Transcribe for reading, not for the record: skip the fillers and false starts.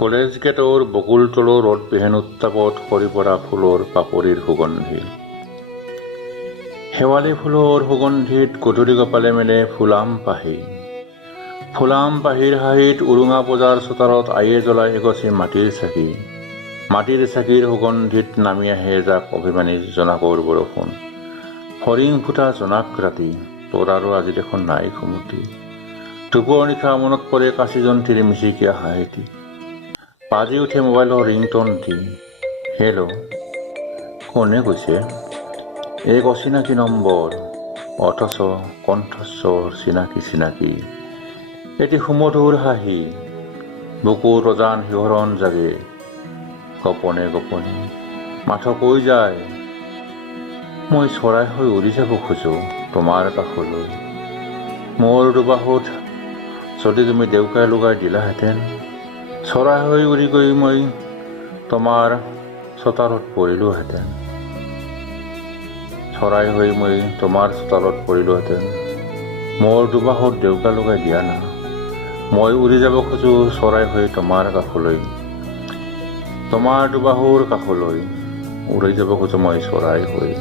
College গেটৰ বকুল তলৰ ৰদ বিহেন উত্তাপত সৰি পৰা ফুলৰ পাপৰিৰ সুগন্ধি। শেৱালি ফুলৰ সুগন্ধিত গধূলি কপালে মেলে ফুলাম পাহি। ফুলাম পাহিৰ হাঁহিত উৰুঙা পূজাৰ চোতালত আয়ে জ্বলাই এগছি মাটিৰ চাকি। মাটিৰ চাকিৰ সুগন্ধিত নামি আহে যাক অভিমানী জোনাকৰ বৰষুণ। ফৰিং ফুটা জোনাক ৰাতি, তোৰ আৰু আজি দেখোন নাই ঘুমতি। ধূপৰ নিশা মনত পৰে কাঁচি জন্তীৰ মিচিকীয়া হাঁহিটি। বাজি উঠে মোবাইলৰ ৰিংটন দি। হেল্ল', কোনে কৈছে? এক অচিনাকি নম্বৰ, অথচ কণ্ঠস্বৰ চিনাকি চিনাকি। এটি সুমধুৰ হাঁহি, বুকুৰ ৰজান শিহৰণ জাগে। গোপনে গোপনে মাথো কৈ যায়, মই চৰাই হৈ উৰি যাব খোজো তোমাৰ কাষলৈ। মোৰ দুবাহুত যদি তুমি দেউকাই লগাই দিলাহেঁতেন, চৰাই হৈ উৰি গৈ মই তোমাৰ চোতালত পৰিলোহেঁতেন। চৰাই হৈ মই তোমাৰ চোতালত পৰিলোহেঁতেন। মোৰ দুবাহুত দেউকা লগাই দিয়া না, মই উৰি যাব খোজো চৰাই হৈ তোমাৰ কাষলৈ। তোমাৰ দুবাহুৰ কাষলৈ উৰি যাব খোজো মই চৰাই হৈ।